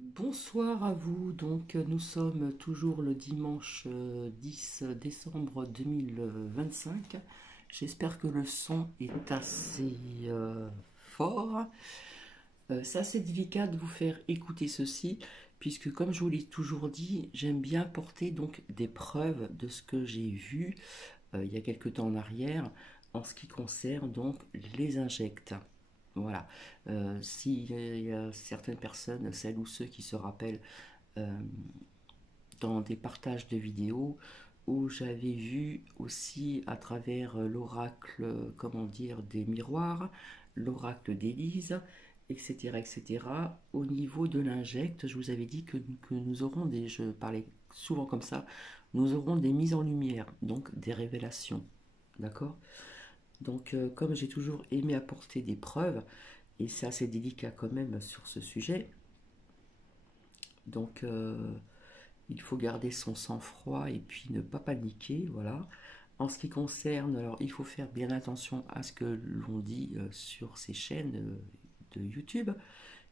Bonsoir à vous. Donc nous sommes toujours le dimanche 10 décembre 2025. J'espère que le son est assez fort. C'est assez délicat de vous faire écouter ceci, puisque comme je vous l'ai toujours dit, j'aime bien porter donc des preuves de ce que j'ai vu il y a quelque temps en arrière en ce qui concerne donc les injects. Voilà. S'il y a certaines personnes, celles ou ceux qui se rappellent euh, dans des partages de vidéos où j'avais vu aussi à travers l'oracle, comment dire, des miroirs, l'oracle d'Élise, etc., etc. Au niveau de l'injecte, je vous avais dit que nous aurons des, je parlais souvent comme ça, nous aurons des mises en lumière, donc des révélations. D'accord. Donc, comme j'ai toujours aimé apporter des preuves, et c'est assez délicat quand même sur ce sujet, donc il faut garder son sang-froid et puis ne pas paniquer, voilà. En ce qui concerne, alors il faut faire bien attention à ce que l'on dit sur ces chaînes de YouTube,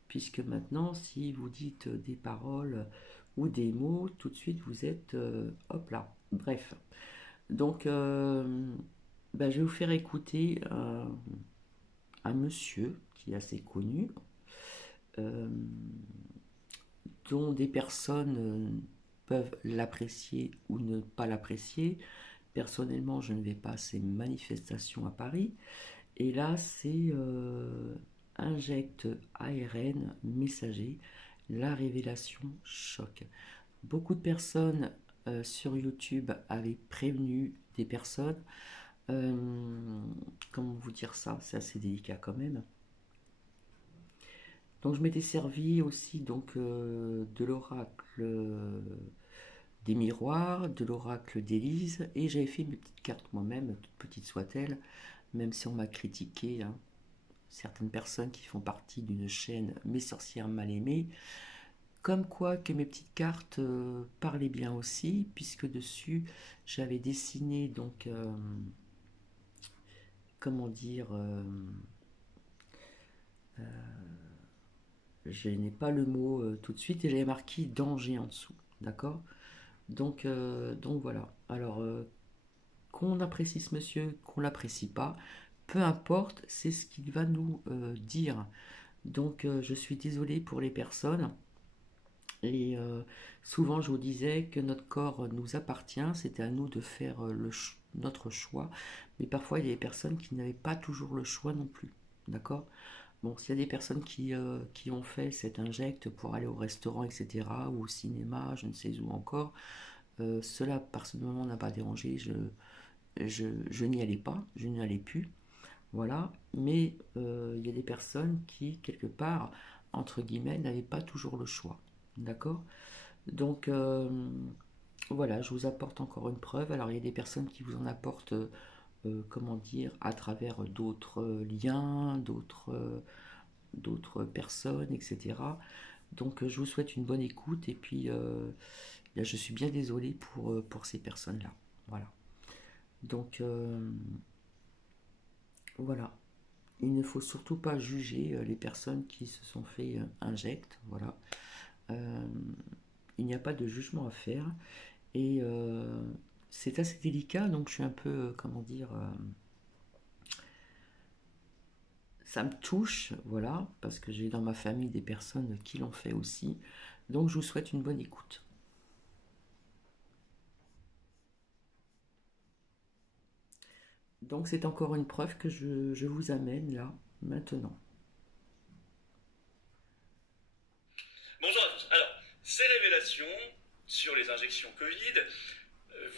puisque maintenant, si vous dites des paroles ou des mots, tout de suite vous êtes, hop là, bref. Donc, ben, je vais vous faire écouter un monsieur qui est assez connu, euh, dont des personnes peuvent l'apprécier ou ne pas l'apprécier. Personnellement, je ne vais pas à ces manifestations à Paris. Et là, c'est injecte ARN messager, la révélation choc. Beaucoup de personnes sur YouTube avaient prévenu des personnes. Euh, Comment vous dire ça? C'est assez délicat quand même. Donc je m'étais servi aussi donc de l'oracle des miroirs, de l'oracle d'Élise, et j'avais fait mes petites cartes moi-même, toutes petites soient-elles, même si on m'a critiqué, hein. Certaines personnes qui font partie d'une chaîne Mes sorcières mal aimées, comme quoi que mes petites cartes parlaient bien aussi, puisque dessus j'avais dessiné donc comment dire, je n'ai pas le mot tout de suite, et j'avais marqué danger en dessous, d'accord. Donc voilà. Alors, qu'on apprécie ce monsieur, qu'on l'apprécie pas, peu importe, c'est ce qu'il va nous dire. Donc, je suis désolé pour les personnes. Et souvent, je vous disais que notre corps nous appartient, c'était à nous de faire notre choix. Mais parfois, il y a des personnes qui n'avaient pas toujours le choix non plus. D'accord. Bon, s'il y a des personnes qui ont fait cet injecte pour aller au restaurant, etc., ou au cinéma, je ne sais où encore, cela, personnellement, n'a pas dérangé. Je n'y allais pas, je n'y allais plus. Voilà. Mais il y a des personnes qui, quelque part, entre guillemets, n'avaient pas toujours le choix. D'accord. Donc, voilà, je vous apporte encore une preuve. Alors, il y a des personnes qui vous en apportent, comment dire, à travers d'autres liens, d'autres personnes, etc. Donc, je vous souhaite une bonne écoute et puis là, je suis bien désolé pour ces personnes-là. Voilà. Donc, voilà. Il ne faut surtout pas juger les personnes qui se sont fait injecter. Voilà. Euh, il n'y a pas de jugement à faire. Et c'est assez délicat, donc je suis un peu, comment dire, ça me touche, voilà, parce que j'ai dans ma famille des personnes qui l'ont fait aussi. Donc je vous souhaite une bonne écoute. Donc c'est encore une preuve que je vous amène là, maintenant. Bonjour à tous. Alors, ces révélations sur les injections Covid,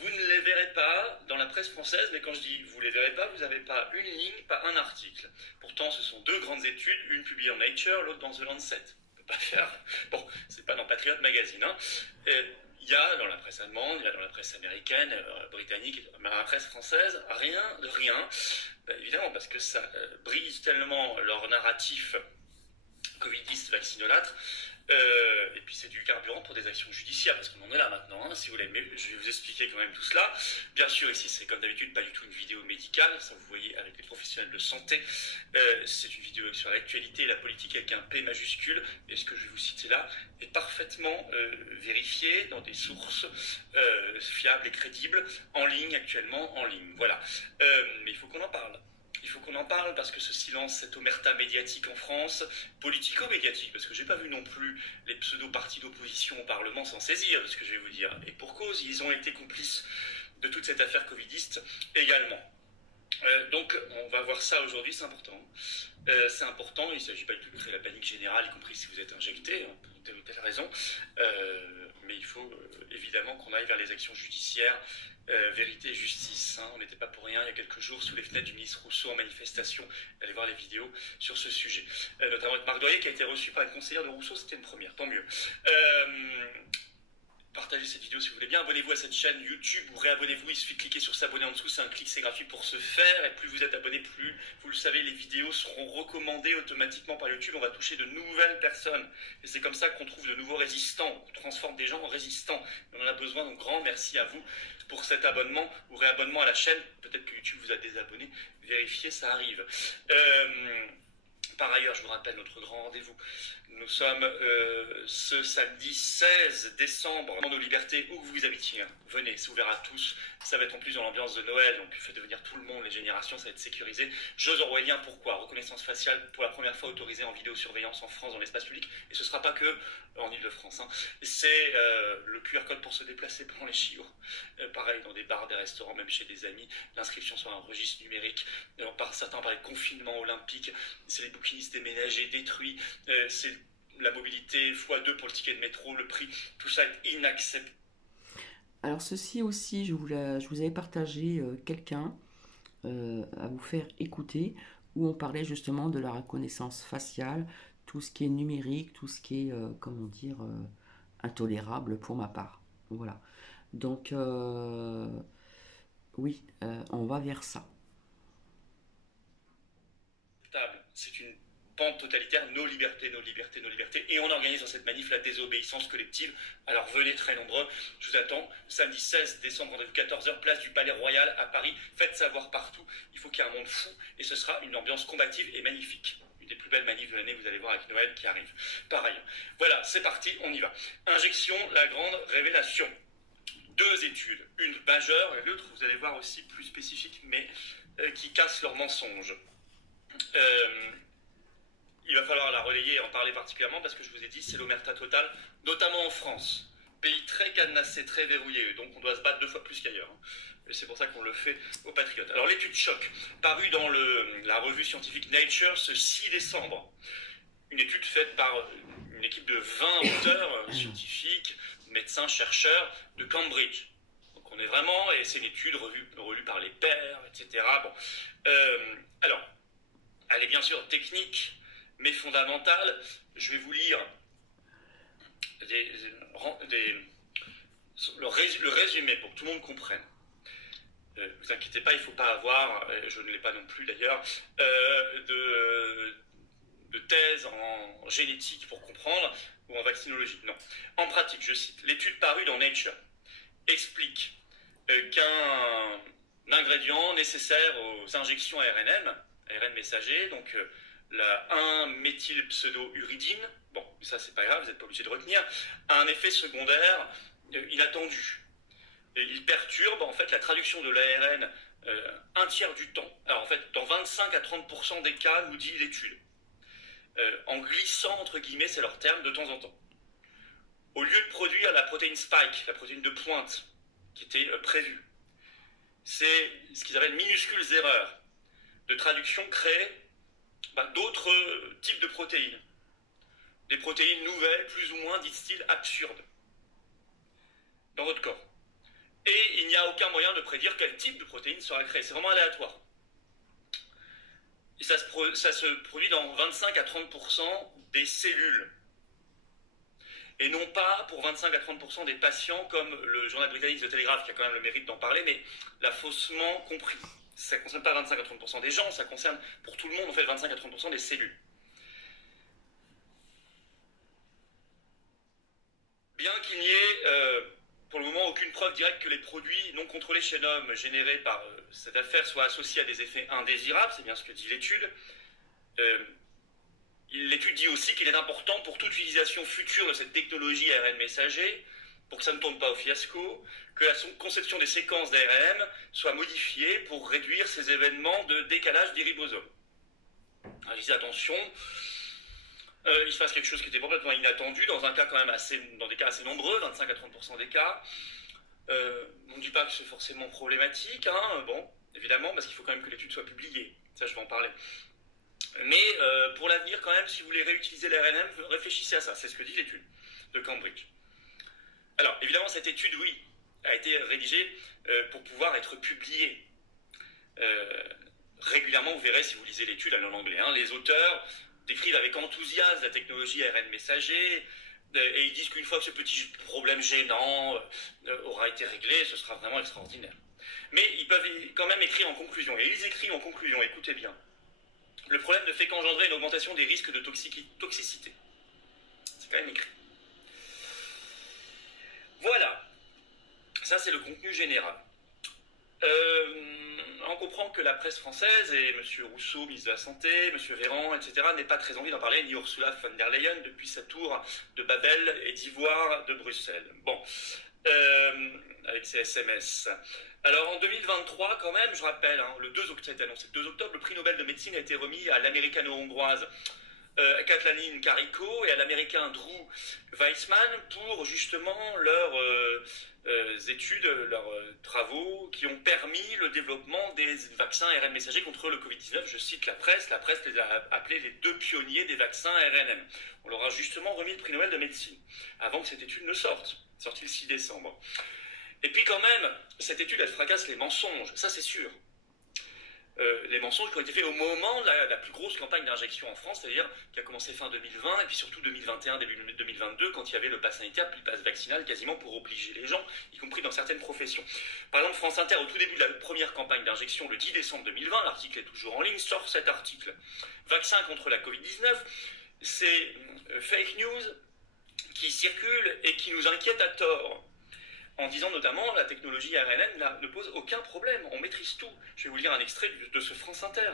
vous ne les verrez pas dans la presse française, mais quand je dis vous ne les verrez pas, vous n'avez pas une ligne, pas un article. Pourtant, ce sont deux grandes études, une publiée en Nature, l'autre dans The Lancet. On peut pas faire. Bon, c'est pas dans Patriot Magazine, hein. Il y a dans la presse allemande, il y a dans la presse américaine, britannique, mais dans la presse française, rien de rien. Évidemment, parce que ça brise tellement leur narratif covidistes, vaccinolâtres. Et puis c'est du carburant pour des actions judiciaires, parce qu'on en est là maintenant, hein, si vous voulez. Mais je vais vous expliquer quand même tout cela. Bien sûr, ici, c'est comme d'habitude pas du tout une vidéo médicale, ça vous voyez avec les professionnels de santé. C'est une vidéo sur l'actualité et la politique avec un P majuscule. Et ce que je vais vous citer là est parfaitement vérifié dans des sources fiables et crédibles, en ligne actuellement, en ligne. Voilà. Mais il faut qu'on en parle. Il faut qu'on en parle parce que ce silence, cette omerta médiatique en France, politico-médiatique, parce que j'ai pas vu non plus les pseudo-partis d'opposition au Parlement s'en saisir de ce que je vais vous dire. Et pour cause, ils ont été complices de toute cette affaire covidiste également. Donc on va voir ça aujourd'hui, c'est important. C'est important, il ne s'agit pas du tout de créer la panique générale, y compris si vous êtes injecté, hein, pour telle ou telle raison. Mais il faut évidemment qu'on aille vers les actions judiciaires, vérité et justice. Hein. On n'était pas pour rien il y a quelques jours sous les fenêtres du ministre Rousseau en manifestation. Allez voir les vidéos sur ce sujet. Notamment avec Marc Doyer qui a été reçu par une conseillère de Rousseau, c'était une première, tant mieux. Partagez cette vidéo si vous voulez bien, abonnez-vous à cette chaîne YouTube ou réabonnez-vous, il suffit de cliquer sur s'abonner en dessous, c'est un clic, c'est gratuit pour se faire, et plus vous êtes abonné, plus, vous le savez, les vidéos seront recommandées automatiquement par YouTube, on va toucher de nouvelles personnes, et c'est comme ça qu'on trouve de nouveaux résistants, on transforme des gens en résistants, on en a besoin, donc grand merci à vous pour cet abonnement ou réabonnement à la chaîne, peut-être que YouTube vous a désabonné, vérifiez, ça arrive. Par ailleurs, je vous rappelle notre grand rendez-vous. Nous sommes ce samedi 16 décembre dans nos libertés, où que vous habitiez. Venez, c'est ouvert à tous. Ça va être en plus dans l'ambiance de Noël, donc faites venir tout le monde, les générations, ça va être sécurisé. Jeux orwelliens, pourquoi? Reconnaissance faciale pour la première fois autorisée en vidéosurveillance en France dans l'espace public. Et ce ne sera pas que en Ile-de-France. Hein. C'est le QR code pour se déplacer pendant les chiots. Pareil, dans des bars, des restaurants, même chez des amis. L'inscription sur un registre numérique. Certains parlaient de confinement olympique. C'est les bouquinistes déménagés, détruits. C'est la mobilité x2 pour le ticket de métro, le prix. Tout ça est inacceptable. Alors ceci aussi, je vous avais partagé quelqu'un à vous faire écouter, où on parlait justement de la reconnaissance faciale, tout ce qui est numérique, tout ce qui est, comment dire, intolérable pour ma part. Voilà. Donc, oui, on va vers ça. C'est une pente totalitaire, nos libertés, nos libertés, nos libertés. Et on organise dans cette manif la désobéissance collective. Alors venez très nombreux, je vous attends. Samedi 16 décembre, rendez-vous 14h, place du Palais Royal à Paris. Faites savoir partout, il faut qu'il y ait un monde fou. Et ce sera une ambiance combative et magnifique. Une des plus belles manifs de l'année, vous allez voir avec Noël qui arrive. Par ailleurs, voilà, c'est parti, on y va. Injection, la grande révélation. 2 études, une majeure et l'autre, vous allez voir aussi plus spécifique, mais qui casse leurs mensonges. Il va falloir la relayer et en parler particulièrement parce que je vous ai dit, c'est l'omerta totale, notamment en France. Pays très cadenassé, très verrouillé, donc on doit se battre 2 fois plus qu'ailleurs. Et c'est pour ça qu'on le fait aux patriotes. Alors l'étude choc, parue dans la revue scientifique Nature ce 6 décembre. Une étude faite par une équipe de 20 auteurs scientifiques, médecins, chercheurs de Cambridge. Donc on est vraiment, et c'est une étude relue par les pairs, etc. Bon. Alors, elle est bien sûr technique, mais fondamentale. Je vais vous lire le résumé pour que tout le monde comprenne. Vous inquiétez pas, il ne faut pas avoir, je ne l'ai pas non plus d'ailleurs, de thèse en génétique pour comprendre, ou en vaccinologie. Non. En pratique, je cite, l'étude parue dans Nature explique qu'un ingrédient nécessaire aux injections ARN messager, donc la 1-méthylpseudo-uridine, bon, ça c'est pas grave, vous n'êtes pas obligé de retenir, a un effet secondaire inattendu. Et il perturbe en fait la traduction de l'ARN un tiers du temps. Alors en fait, dans 25 à 30% des cas, nous dit l'étude. En glissant, entre guillemets, c'est leur terme, de temps en temps. Au lieu de produire la protéine spike, la protéine de pointe, qui était prévue, c'est ce qu'ils appellent minuscules erreurs de traduction créées d'autres types de protéines. Des protéines nouvelles, plus ou moins, disent-ils, absurdes, dans votre corps. Et il n'y a aucun moyen de prédire quel type de protéine sera créé. C'est vraiment aléatoire. Et ça se produit dans 25 à 30% des cellules. Et non pas pour 25 à 30% des patients, comme le journal britannique The Telegraph, qui a quand même le mérite d'en parler, mais l'a faussement compris. Ça ne concerne pas 25 à 30% des gens, ça concerne pour tout le monde, en fait, 25 à 30% des cellules. bien qu'il n'y ait pour le moment aucune preuve directe que les produits non contrôlés chez l'homme générés par cette affaire soient associés à des effets indésirables, c'est bien ce que dit l'étude. L'étude dit aussi qu'il est important pour toute utilisation future de cette technologie ARN messager, pour que ça ne tourne pas au fiasco, que la conception des séquences d'ARN soit modifiée pour réduire ces événements de décalage des ribosomes. Alors, je disais attention, il se passe quelque chose qui était complètement inattendu, dans des cas assez nombreux, 25 à 30% des cas. On ne dit pas que c'est forcément problématique, hein, bon, évidemment, parce qu'il faut quand même que l'étude soit publiée, ça je vais en parler. Mais pour l'avenir, quand même, si vous voulez réutiliser l'ARNM, réfléchissez à ça, c'est ce que dit l'étude de Cambridge. Alors, évidemment, cette étude, oui, a été rédigée pour pouvoir être publiée. Régulièrement, vous verrez, si vous lisez l'étude, en anglais, hein, les auteurs décrivent avec enthousiasme la technologie ARN messager, et ils disent qu'une fois que ce petit problème gênant aura été réglé, ce sera vraiment extraordinaire. Mais ils peuvent quand même écrire en conclusion, et ils écrivent en conclusion, écoutez bien. Le problème ne fait qu'engendrer une augmentation des risques de toxicité. C'est quand même écrit. Voilà. Ça, c'est le contenu général. On comprend que la presse française, et M. Rousseau, ministre de la Santé, M. Véran, etc., n'aient pas très envie d'en parler, ni Ursula von der Leyen, depuis sa tour de Babel et d'Ivoire de Bruxelles. Bon. Avec ses SMS. Alors en 2023, quand même, je rappelle, hein, le 2 octobre, annoncé le 2 octobre, le prix Nobel de médecine a été remis à l'américano-hongroise Katalin Karikó et à l'américain Drew Weissman pour justement leurs études, leurs travaux qui ont permis le développement des vaccins ARN messagers contre le Covid-19. Je cite la presse les a appelés les 2 pionniers des vaccins ARNM. On leur a justement remis le prix Nobel de médecine, avant que cette étude ne sorte, sortie le 6 décembre. Et puis quand même, cette étude, elle fracasse les mensonges, ça c'est sûr. Les mensonges qui ont été faits au moment de la plus grosse campagne d'injection en France, c'est-à-dire qui a commencé fin 2020 et puis surtout 2021, début 2022, quand il y avait le pass sanitaire puis le pass vaccinal quasiment pour obliger les gens, y compris dans certaines professions. Par exemple, France Inter, au tout début de la première campagne d'injection, le 10 décembre 2020, l'article est toujours en ligne, sort cet article. Vaccin contre la Covid-19, c'est fake news qui circule et qui nous inquiète à tort. En disant notamment la technologie ARN ne pose aucun problème, on maîtrise tout. Je vais vous lire un extrait de ce France Inter.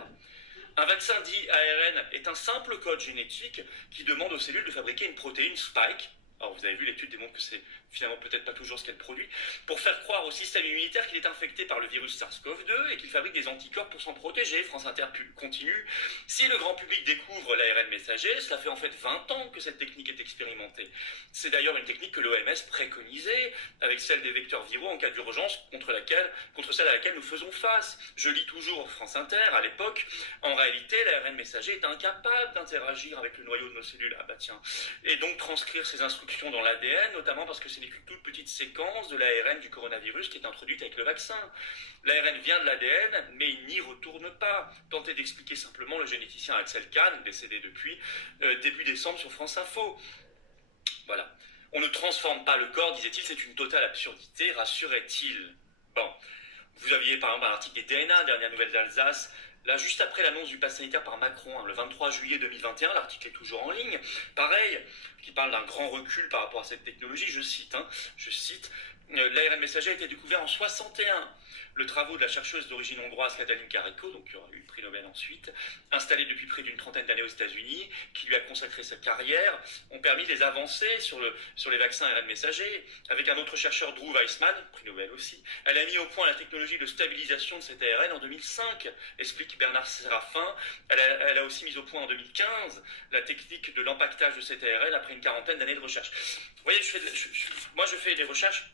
Un vaccin dit ARN est un simple code génétique qui demande aux cellules de fabriquer une protéine spike. Alors vous avez vu, l'étude démontre que c'est finalement peut-être pas toujours ce qu'elle produit, pour faire croire au système immunitaire qu'il est infecté par le virus SARS-CoV-2 et qu'il fabrique des anticorps pour s'en protéger. France Inter continue. Si le grand public découvre l'ARN messager, cela fait en fait 20 ans que cette technique est expérimentée. C'est d'ailleurs une technique que l'OMS préconisait, avec celle des vecteurs viraux en cas d'urgence contre celle à laquelle nous faisons face. Je lis toujours France Inter, à l'époque, en réalité, l'ARN messager est incapable d'interagir avec le noyau de nos cellules. Ah bah tiens. Et donc transcrire ces instructions dans l'ADN, notamment parce que c'est une toute petite séquence de l'ARN du coronavirus qui est introduite avec le vaccin. L'ARN vient de l'ADN, mais il n'y retourne pas. Tentez d'expliquer simplement le généticien Axel Kahn, décédé depuis début décembre sur France Info. Voilà. On ne transforme pas le corps, disait-il, c'est une totale absurdité, rassurait-il. Bon. Vous aviez par exemple un article des DNA, dernière nouvelle d'Alsace, là, juste après l'annonce du pass sanitaire par Macron, hein, le 23 juillet 2021, l'article est toujours en ligne. Pareil, qui parle d'un grand recul par rapport à cette technologie, je cite, l'ARN messager a été découvert en 61. Le travaux de la chercheuse d'origine hongroise Katalin Karikó, donc qui aura eu le prix Nobel ensuite, installée depuis près d'une trentaine d'années aux États-Unis, qui lui a consacré sa carrière, ont permis des avancées sur les vaccins ARN messagers. Avec un autre chercheur, Drew Weissman, prix Nobel aussi, elle a mis au point la technologie de stabilisation de cet ARN en 2005, explique Bernard Séraphin. Elle a aussi mis au point en 2015 la technique de l'empaquetage de cet ARN après une quarantaine d'années de recherche. Vous voyez, moi je fais des recherches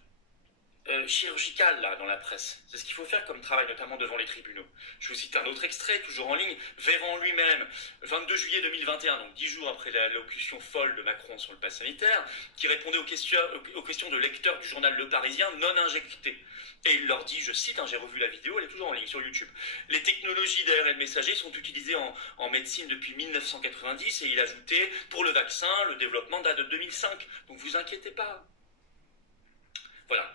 chirurgicale là dans la presse. C'est ce qu'il faut faire comme travail, notamment devant les tribunaux. Je vous cite un autre extrait, toujours en ligne. Véran lui-même, 22 juillet 2021, donc 10 jours après l'allocution folle de Macron sur le pass sanitaire, qui répondait aux questions de lecteurs du journal Le Parisien non injectés. Et il leur dit, je cite, j'ai revu la vidéo, elle est toujours en ligne sur YouTube. Les technologies d'ARN messager sont utilisées en médecine depuis 1990 et il ajoutait, pour le vaccin, le développement date de 2005. Donc vous inquiétez pas. Voilà.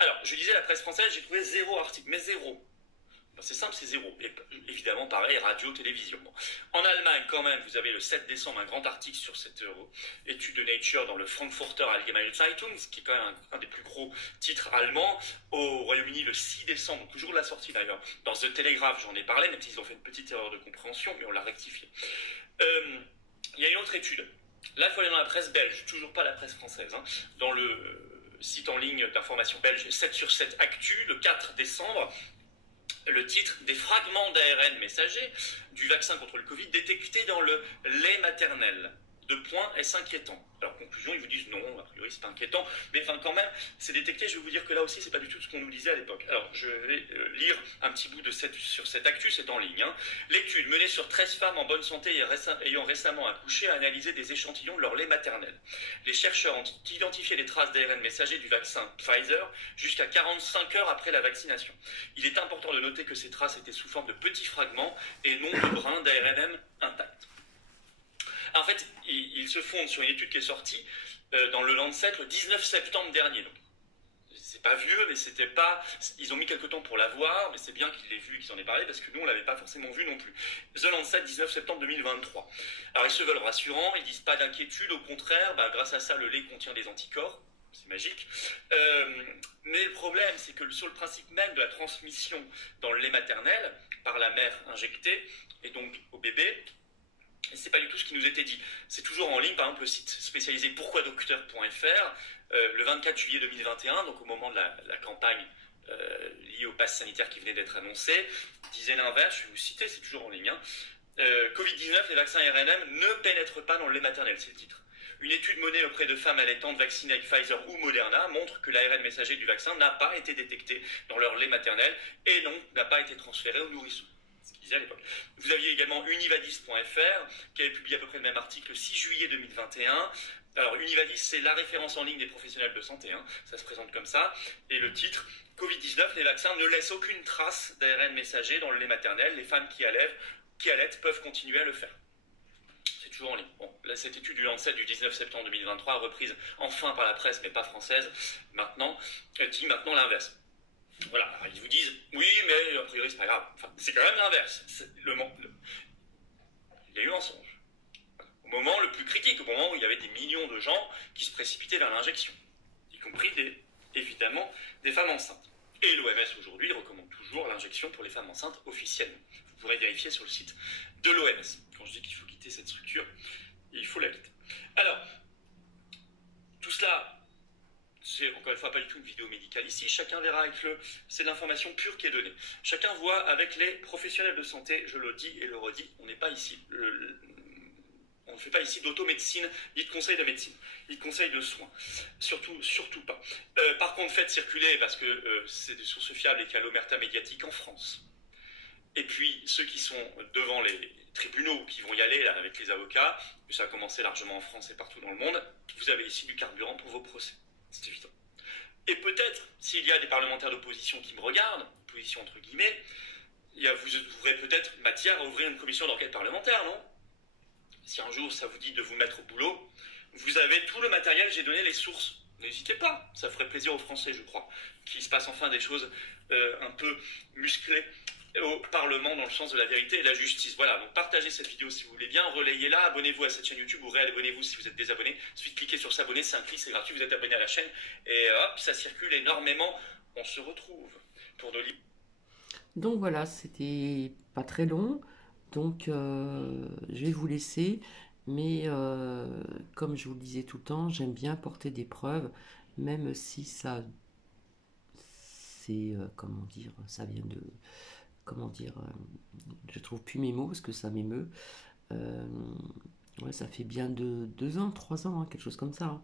Alors, je disais la presse française, j'ai trouvé 0 article, mais 0. C'est simple, c'est zéro. Et évidemment, pareil, radio, télévision. Bon. En Allemagne, quand même, vous avez le 7 décembre un grand article sur cette étude de Nature dans le Frankfurter Allgemeine Zeitung, qui est quand même un des plus gros titres allemands. Au Royaume-Uni, le 6 décembre, donc le jour de la sortie d'ailleurs, dans The Telegraph, j'en ai parlé, même s'ils ont fait une petite erreur de compréhension, mais on l'a rectifié. Il y a une autre étude. Là, il faut aller dans la presse belge, toujours pas la presse française. Hein. Dans le site en ligne d'information belge 7 sur 7 Actu, le 4 décembre, le titre « Des fragments d'ARN messager du vaccin contre le Covid détectés dans le lait maternel ». Deux points, est-ce inquiétant? Alors, conclusion, ils vous disent non, a priori c'est pas inquiétant, mais enfin quand même, c'est détecté. Je vais vous dire que là aussi, c'est pas du tout ce qu'on nous disait à l'époque. Alors, je vais lire un petit bout sur cette actu, c'est en ligne. Hein. L'étude menée sur 13 femmes en bonne santé ayant récemment accouché a analysé des échantillons de leur lait maternel. Les chercheurs ont identifié les traces d'ARN messager du vaccin Pfizer jusqu'à 45 heures après la vaccination. Il est important de noter que ces traces étaient sous forme de petits fragments et non de brins d'ARN intacts. En fait, il se fonde sur une étude qui est sortie dans le Lancet le 19 septembre dernier. Donc, c'est pas vieux, mais c'était pas... Ils ont mis quelques temps pour la voir, mais c'est bien qu'ils l'aient vu et qu'ils en aient parlé, parce que nous, on l'avait pas forcément vu non plus. The Lancet, 19 septembre 2023. Alors, ils se veulent rassurants, ils disent pas d'inquiétude, au contraire, grâce à ça, le lait contient des anticorps. C'est magique. Mais le problème, c'est que sur le principe même de la transmission dans le lait maternel, par la mère injectée, et donc au bébé, et c'est pas du tout ce qui nous était dit. C'est toujours en ligne, par exemple, le site spécialisé pourquoidocteur.fr, le 24 juillet 2021, donc au moment de la campagne liée au pass sanitaire qui venait d'être annoncé, disait l'inverse, je vais vous citer, c'est toujours en ligne. Hein. Covid-19, les vaccins RNM ne pénètrent pas dans le lait maternel, c'est le titre. Une étude menée auprès de femmes allaitantes vaccinées avec Pfizer ou Moderna montre que l'ARN messager du vaccin n'a pas été détecté dans leur lait maternel et non, n'a pas été transféré aux nourrissons. À l'époque. Vous aviez également univadis.fr qui avait publié à peu près le même article le 6 juillet 2021. Alors Univadis, c'est la référence en ligne des professionnels de santé, hein. Ça se présente comme ça. Et le titre, Covid-19, les vaccins ne laissent aucune trace d'ARN messager dans le lait maternel. Les femmes qui allaitent peuvent continuer à le faire. C'est toujours en ligne. Bon, là, cette étude du Lancet du 19 septembre 2023, reprise enfin par la presse, mais pas française, maintenant, dit maintenant l'inverse. Voilà, alors ils vous disent, oui, mais a priori c'est pas grave. Enfin, c'est quand même l'inverse. Il y a eu mensonge. Au moment le plus critique, au moment où il y avait des millions de gens qui se précipitaient vers l'injection, y compris évidemment des femmes enceintes. Et l'OMS aujourd'hui recommande toujours l'injection pour les femmes enceintes officiellement. Vous pourrez vérifier sur le site de l'OMS. Quand je dis qu'il faut quitter cette structure, il faut la quitter. Alors, tout cela... C'est encore une fois pas du tout une vidéo médicale ici, chacun verra avec c'est de l'information pure qui est donnée. Chacun voit avec les professionnels de santé, je le dis et le redis, on n'est pas ici, on ne fait pas ici d'automédecine, ni de conseil de médecine, ni de conseil de soins, surtout pas. Par contre, faites circuler, parce que c'est des sources fiables et qu'il y a l'omerta médiatique en France. Et puis, ceux qui sont devant les tribunaux, qui vont y aller là, avec les avocats, ça a commencé largement en France et partout dans le monde, vous avez ici du carburant pour vos procès. C'est évident. Et peut-être, s'il y a des parlementaires d'opposition qui me regardent, opposition entre guillemets, vous aurez peut-être matière à ouvrir une commission d'enquête parlementaire, non? Si un jour ça vous dit de vous mettre au boulot, vous avez tout le matériel, j'ai donné les sources. N'hésitez pas, ça ferait plaisir aux Français, je crois, qu'il se passe enfin des choses un peu musclées au Parlement dans le sens de la vérité et de la justice. Voilà, donc partagez cette vidéo si vous voulez bien, relayez-la, abonnez-vous à cette chaîne YouTube ou réabonnez-vous si vous êtes désabonné. Ensuite, cliquez sur s'abonner, c'est un clic, c'est gratuit, vous êtes abonné à la chaîne et hop, ça circule énormément. On se retrouve pour de libre. Donc voilà, c'était pas très long, donc je vais vous laisser, mais comme je vous le disais tout le temps, j'aime bien apporter des preuves, même si ça, c'est, comment dire, ça vient de... Comment dire, je trouve plus mes mots parce que ça m'émeut. Ouais, ça fait bien 2 ans, 3 ans, hein, quelque chose comme ça. Hein.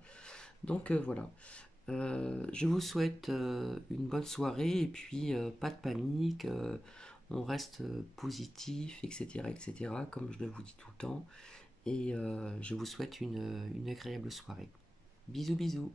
Donc voilà. Je vous souhaite une bonne soirée et puis pas de panique. On reste positif, etc., etc., comme je le vous dis tout le temps. Et je vous souhaite une agréable soirée. Bisous, bisous.